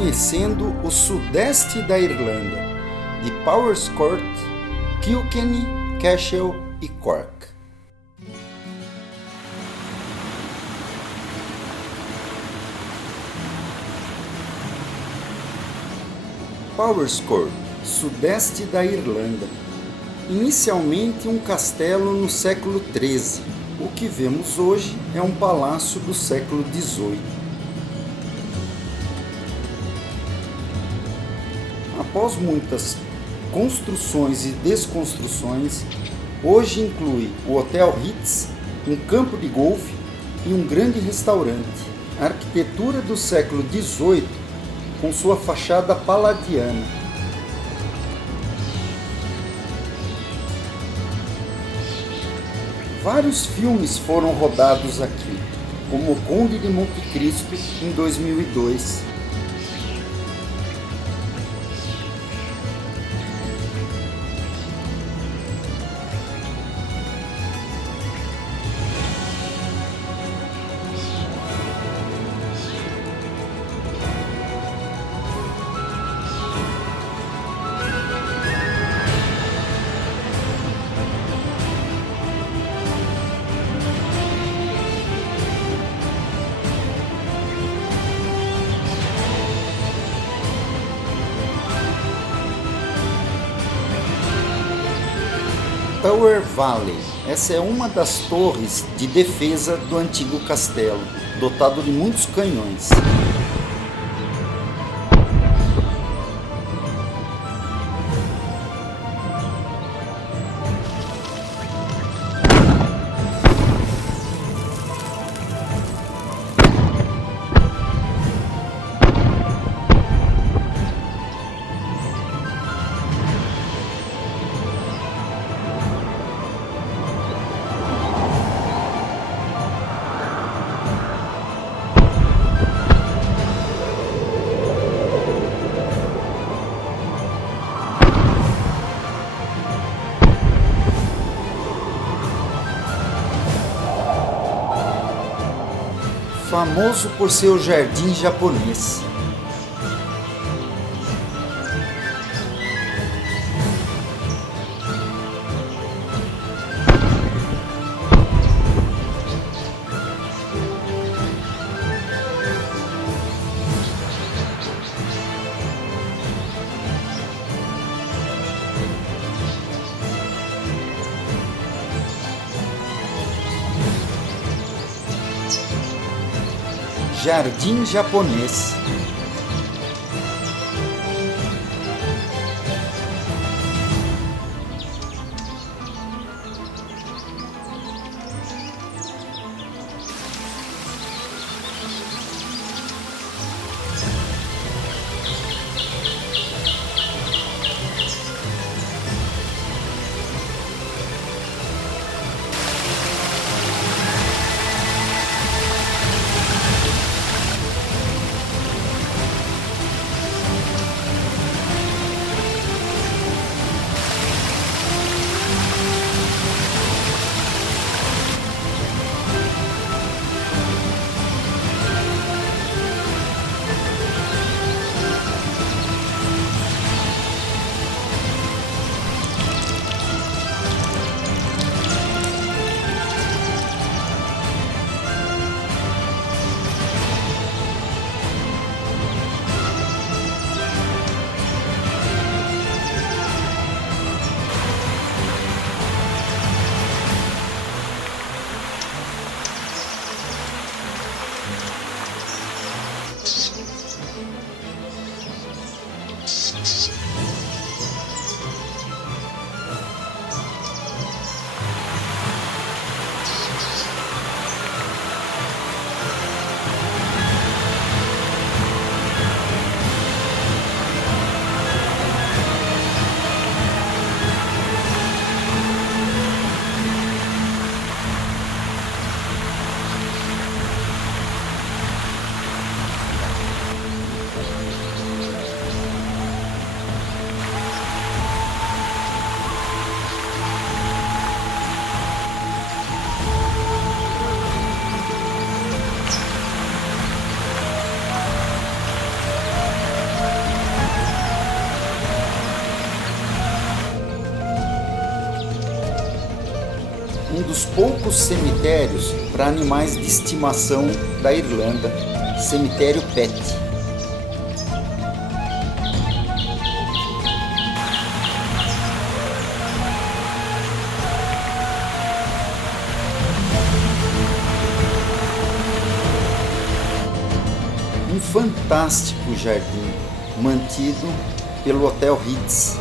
conhecendo o sudeste da Irlanda, de Powerscourt, Kilkenny, Cashel e Cork. Powerscourt, sudeste da Irlanda. Inicialmente um castelo no século XIII, o que vemos hoje é um palácio do século XVIII. Após muitas construções e desconstruções, hoje inclui o Hotel Ritz, um campo de golfe e um grande restaurante. A arquitetura do século XVIII, com sua fachada palladiana. Vários filmes foram rodados aqui, como O Conde de Monte Cristo em 2002. Tower Valley. Essa é uma das torres de defesa do antigo castelo, dotado de muitos canhões. Famoso por seu jardim japonês. Jardim japonês. um dos poucos cemitérios para animais de estimação da Irlanda, cemitério Pet. Um fantástico jardim mantido pelo Hotel Ritz.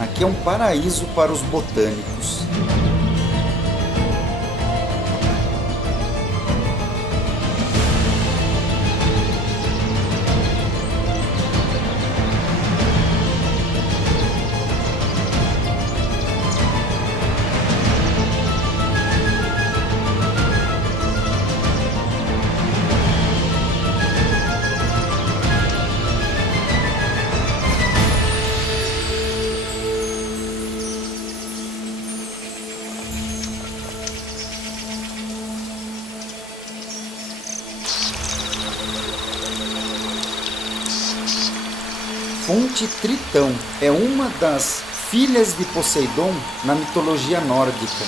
Aqui é um paraíso para os botânicos. Fonte Tritão é uma das filhas de Poseidon na mitologia nórdica.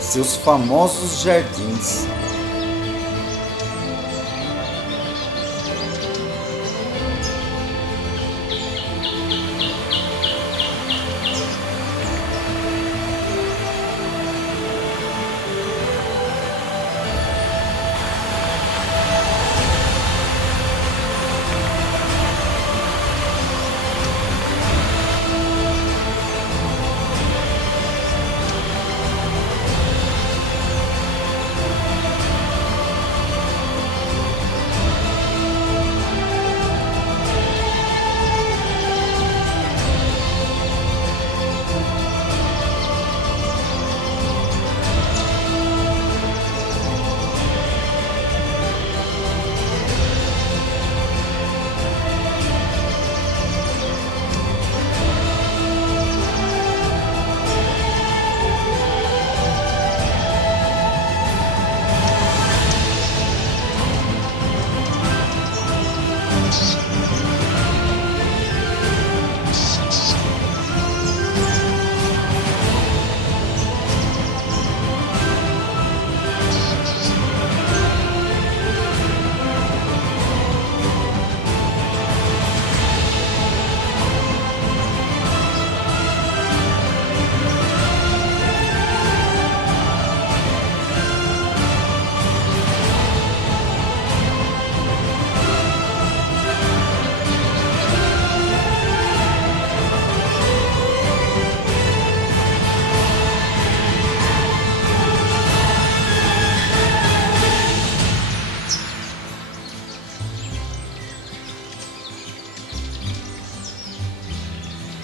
Seus famosos jardins.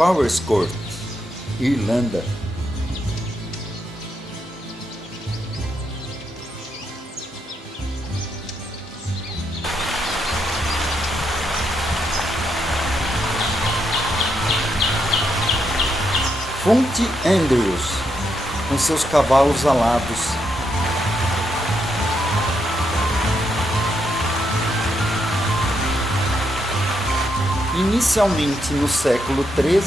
Powerscourt, Irlanda. Fonte Andrews, com seus cavalos alados. Inicialmente no século XIII,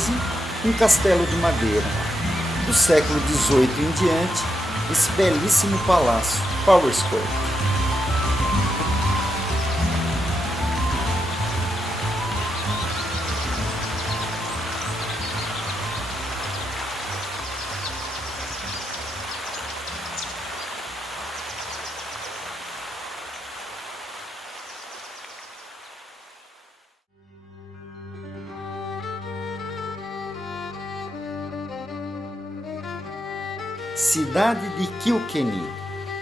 um castelo de madeira. Do século XVIII em diante, esse belíssimo palácio, Powerscourt. Cidade de Kilkenny,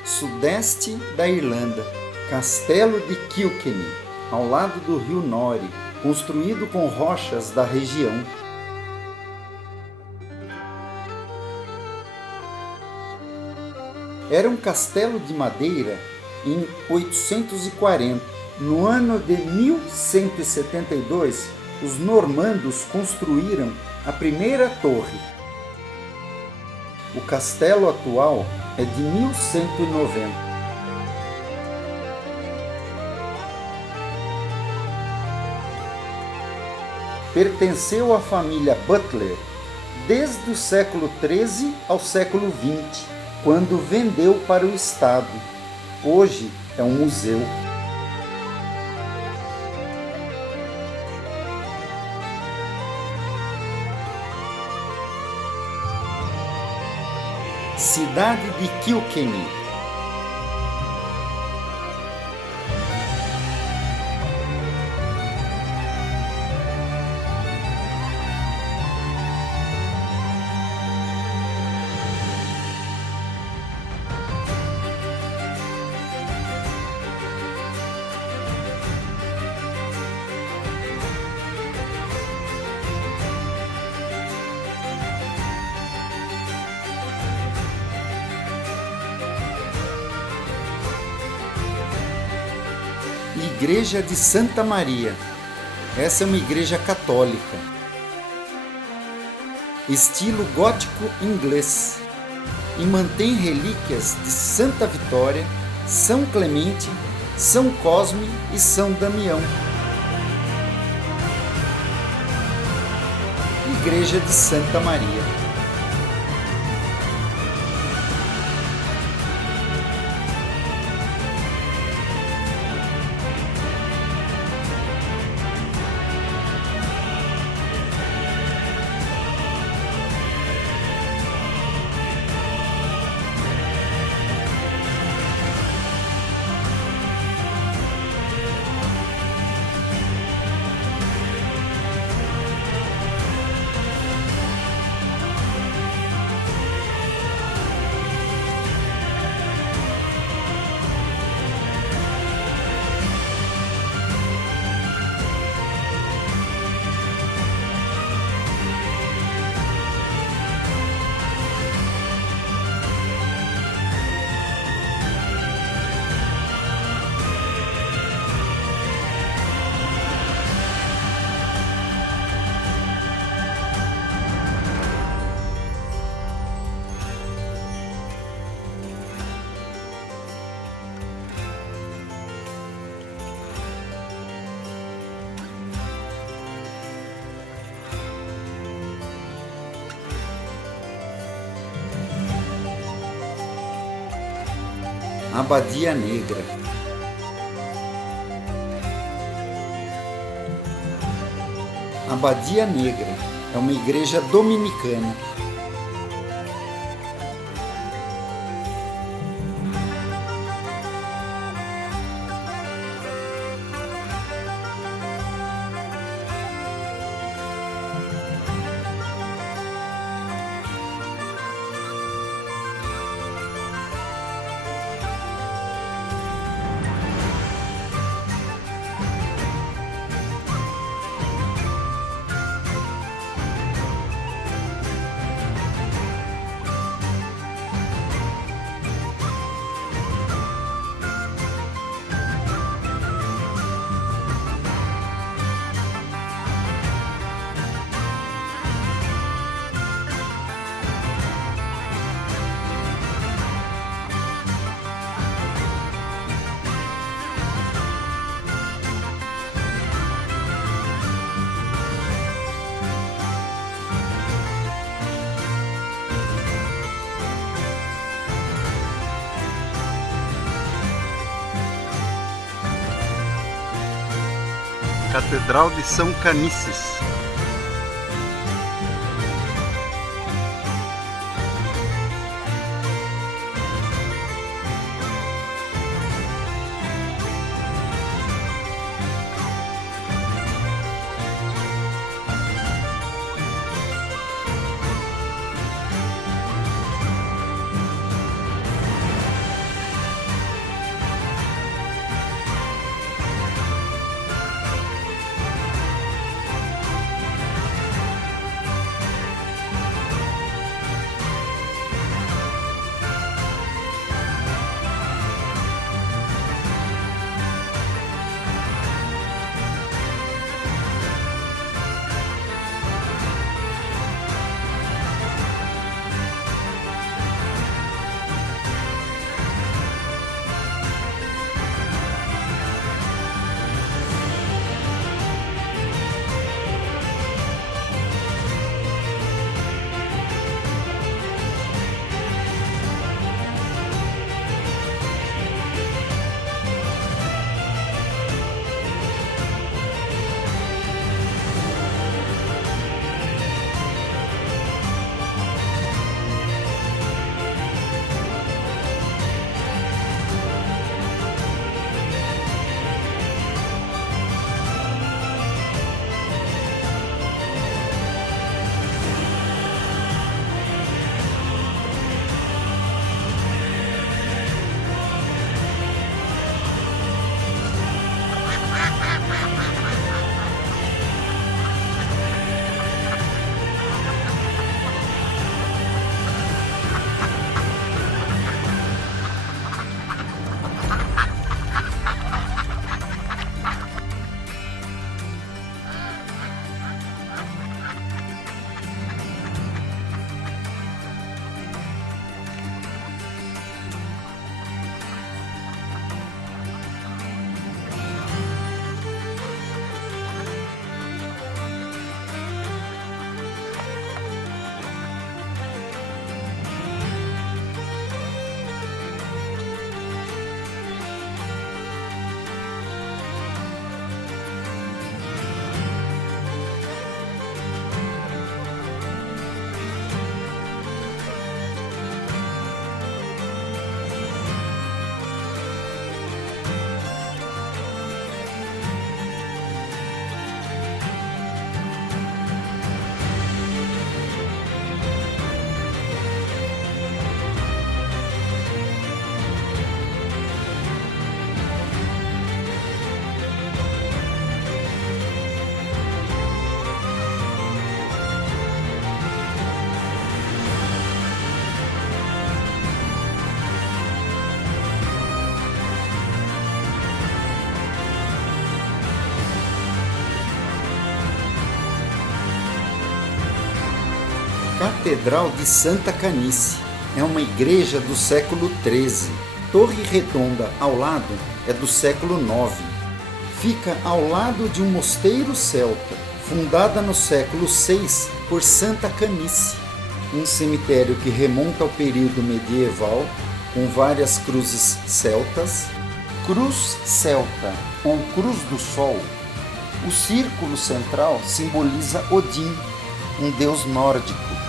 sudeste da Irlanda. Castelo de Kilkenny, ao lado do rio Nore, construído com rochas da região. Era um castelo de madeira em 840. No ano de 1172, os normandos construíram a primeira torre. O castelo atual é de 1190. Pertenceu à família Butler desde o século XIII ao século XX, quando vendeu para o Estado. Hoje é um museu. Cidade de Kilkenny. Igreja de Santa Maria. Essa é uma igreja católica. Estilo gótico inglês. E mantém relíquias de Santa Vitória, São Clemente, São Cosme e São Damião. Igreja de Santa Maria. Abadia Negra. Abadia Negra é uma igreja dominicana. Catedral de São Canices. Catedral de Santa Canice. É uma igreja do século XIII. Torre redonda ao lado é do século IX. Fica ao lado de um mosteiro celta, fundada no século VI por Santa Canice. Um cemitério que remonta ao período medieval, com várias cruzes celtas. Cruz celta, ou Cruz do Sol. O círculo central simboliza Odin, um deus nórdico.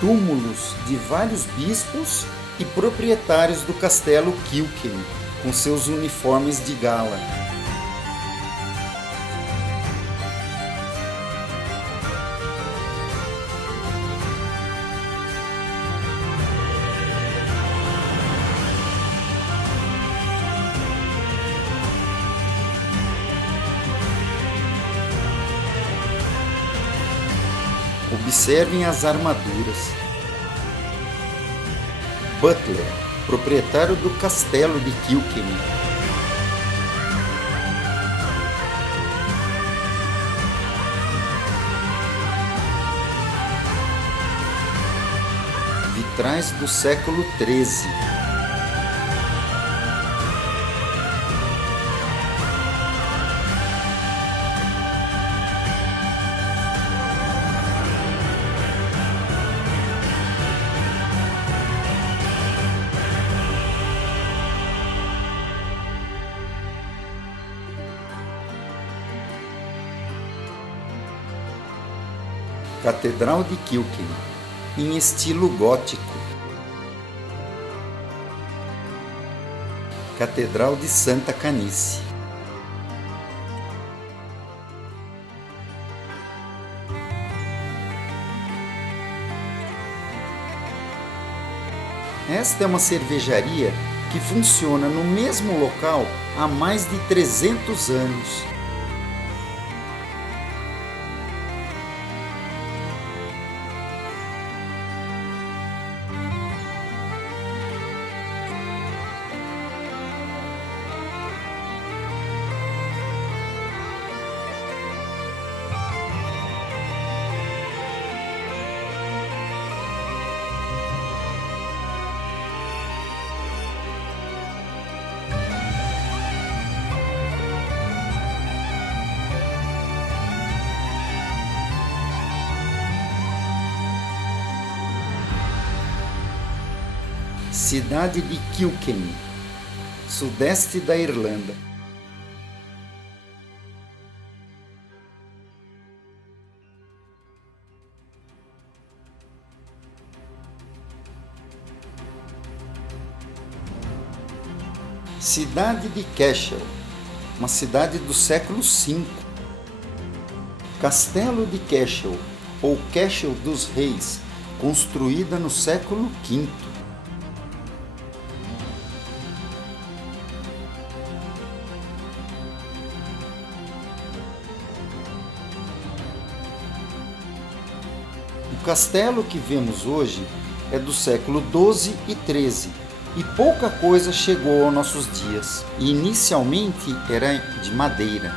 Túmulos de vários bispos e proprietários do castelo Kilkenny, com seus uniformes de gala. Observem as armaduras. Butler, proprietário do castelo de Kilkenny. Vitrais do século XIII. Catedral de Kilkenny, em estilo gótico. Catedral de Santa Canice. Esta é uma cervejaria que funciona no mesmo local há mais de 300 anos. Cidade de Kilkenny, sudeste da Irlanda. Cidade de Cashel, uma cidade do século V. Castelo de Cashel, ou Cashel dos Reis, construída no século V. O castelo que vemos hoje é do século XII e XIII e pouca coisa chegou aos nossos dias. Inicialmente era de madeira.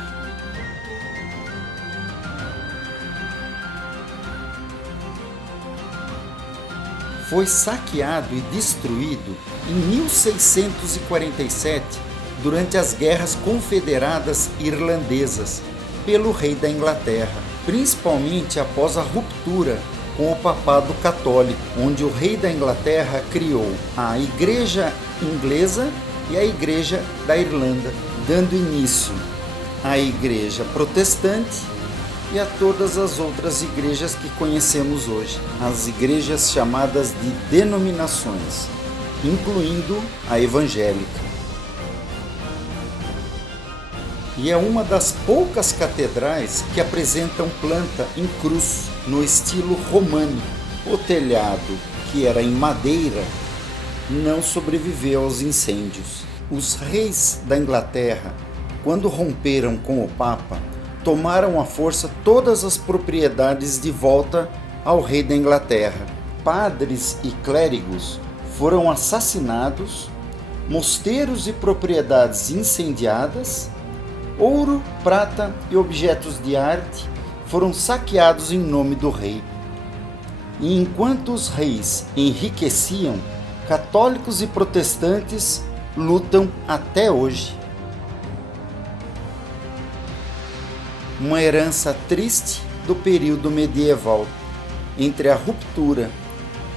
Foi saqueado e destruído em 1647 durante as Guerras Confederadas Irlandesas pelo rei da Inglaterra, principalmente após a ruptura com o papado católico, onde o rei da Inglaterra criou a Igreja Inglesa e a Igreja da Irlanda, dando início à Igreja Protestante e a todas as outras igrejas que conhecemos hoje, as igrejas chamadas de denominações, incluindo a evangélica. E é uma das poucas catedrais que apresentam planta em cruz, no estilo romano. O telhado, que era em madeira, não sobreviveu aos incêndios. Os reis da Inglaterra, quando romperam com o Papa, tomaram à força todas as propriedades de volta ao rei da Inglaterra. Padres e clérigos foram assassinados, mosteiros e propriedades incendiadas, ouro, prata e objetos de arte foram saqueados em nome do rei. E enquanto os reis enriqueciam, católicos e protestantes lutam até hoje. Uma herança triste do período medieval, entre a ruptura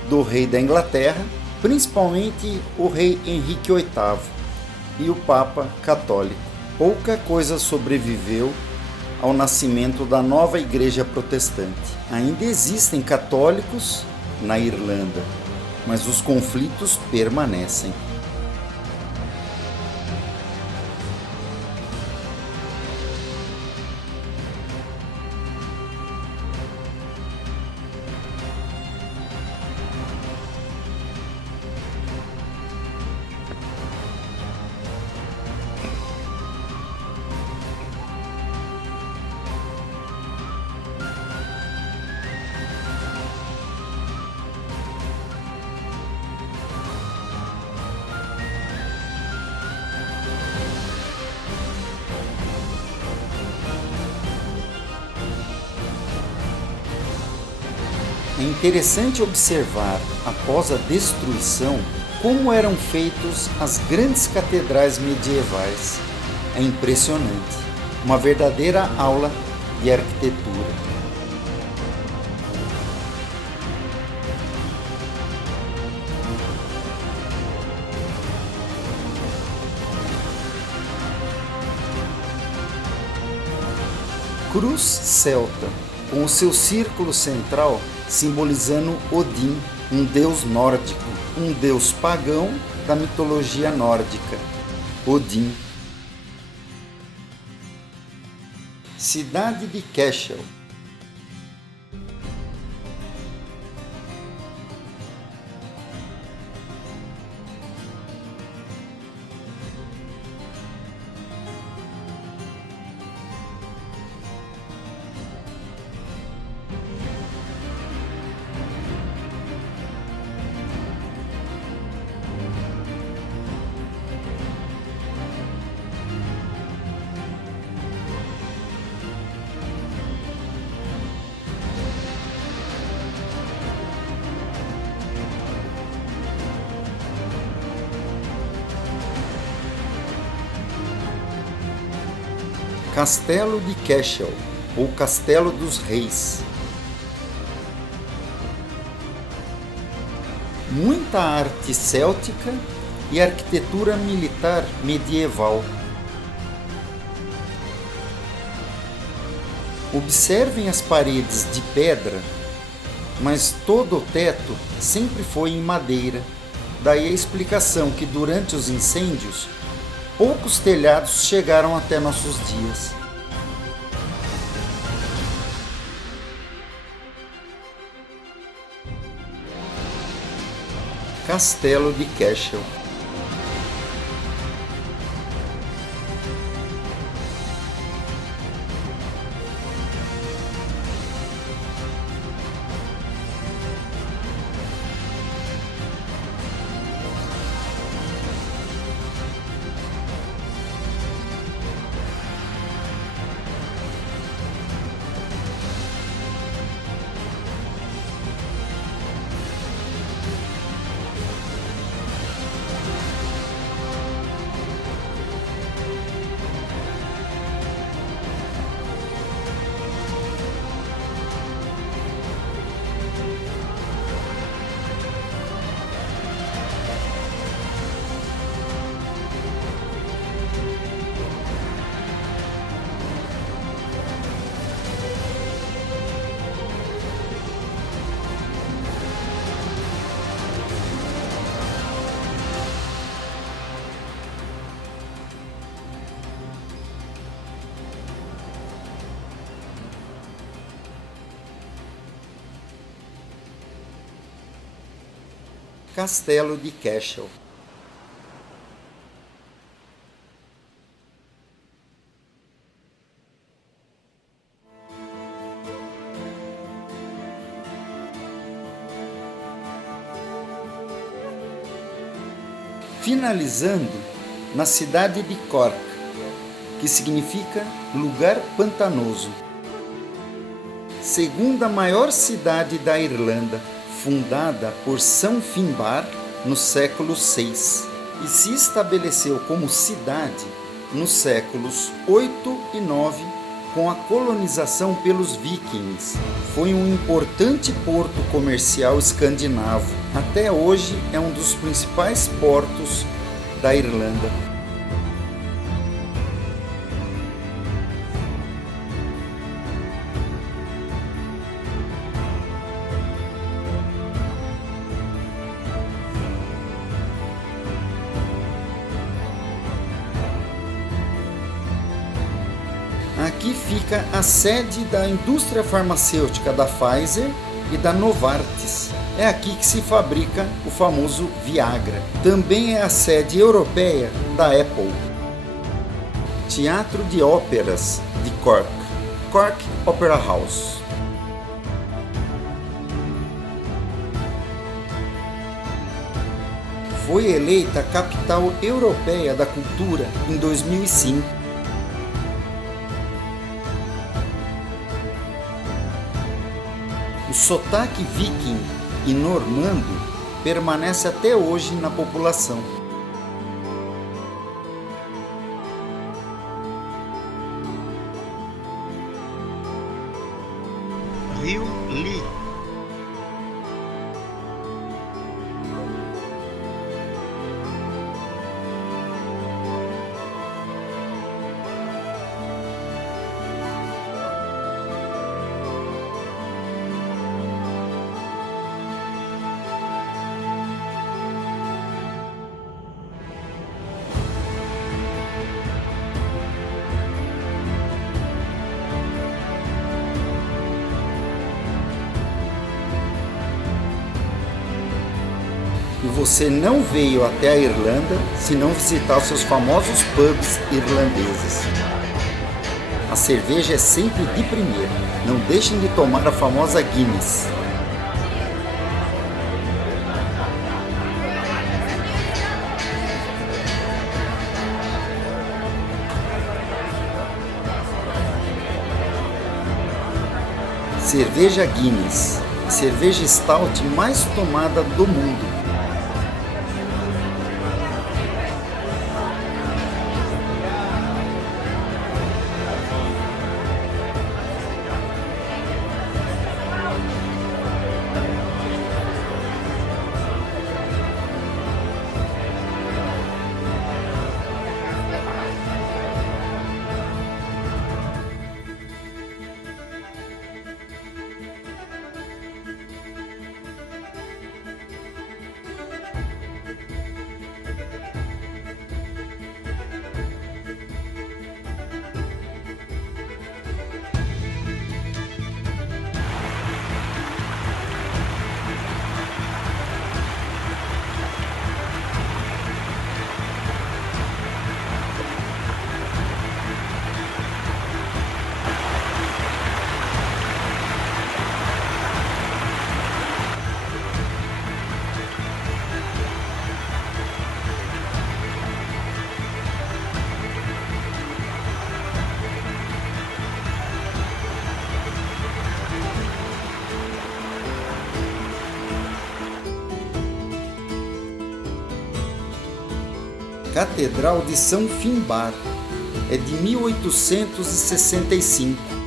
do rei da Inglaterra, principalmente o rei Henrique VIII, e o Papa católico. Pouca coisa sobreviveu ao nascimento da nova igreja protestante. Ainda existem católicos na Irlanda, mas os conflitos permanecem. É interessante observar, após a destruição, como eram feitos as grandes catedrais medievais. É impressionante, uma verdadeira aula de arquitetura. Cruz celta, com o seu círculo central simbolizando Odin, um deus nórdico, um deus pagão da mitologia nórdica. Odin. Cidade de Cashel. Castelo de Cashel, ou Castelo dos Reis. Muita arte céltica e arquitetura militar medieval. Observem as paredes de pedra, mas todo o teto sempre foi em madeira. Daí a explicação que durante os incêndios poucos telhados chegaram até nossos dias. Castelo de Cashel. Castelo de Cashel. Finalizando na cidade de Cork, que significa lugar pantanoso. Segunda maior cidade da Irlanda, fundada por São Finbar no século VI, e se estabeleceu como cidade nos séculos 8 e 9 com a colonização pelos vikings. Foi um importante porto comercial escandinavo. Até hoje é um dos principais portos da Irlanda. Aqui fica a sede da indústria farmacêutica da Pfizer e da Novartis. É aqui que se fabrica o famoso Viagra. Também é a sede europeia da Apple. Teatro de Óperas de Cork, Cork Opera House. Foi eleita a capital europeia da cultura em 2005. O sotaque viking e normando permanece até hoje na população. Rio Lee. E você não veio até a Irlanda se não visitar os seus famosos pubs irlandeses. A cerveja é sempre de primeira. Não deixem de tomar a famosa Guinness. Cerveja Guinness, a cerveja stout mais tomada do mundo. Catedral de São Finbarr é de 1865.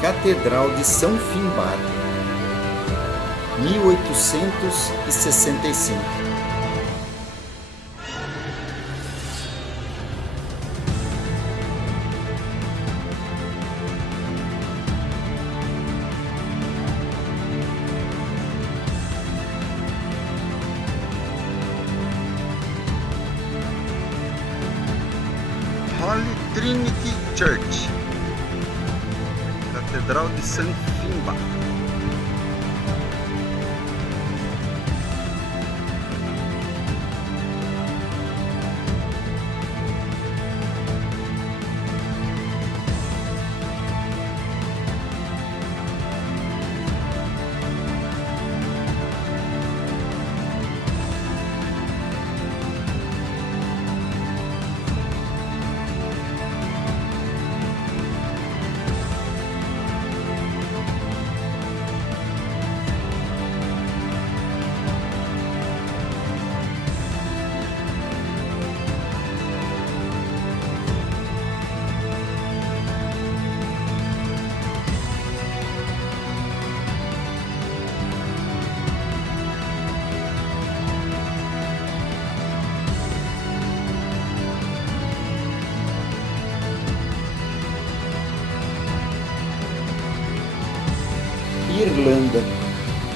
Catedral de São Finbarr, 1865. Holy Trinity Church, Catedral de São Finbarr. Irlanda,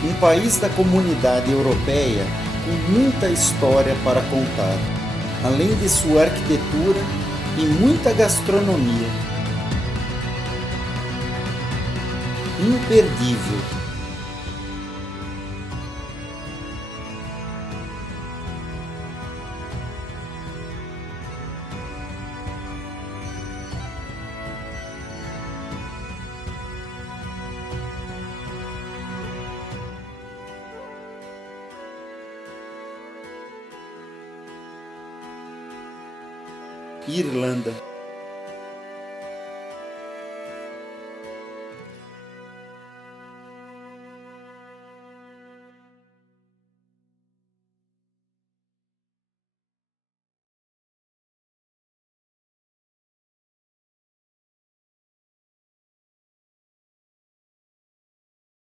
um país da Comunidade Europeia com muita história para contar, além de sua arquitetura e muita gastronomia. Imperdível. Irlanda.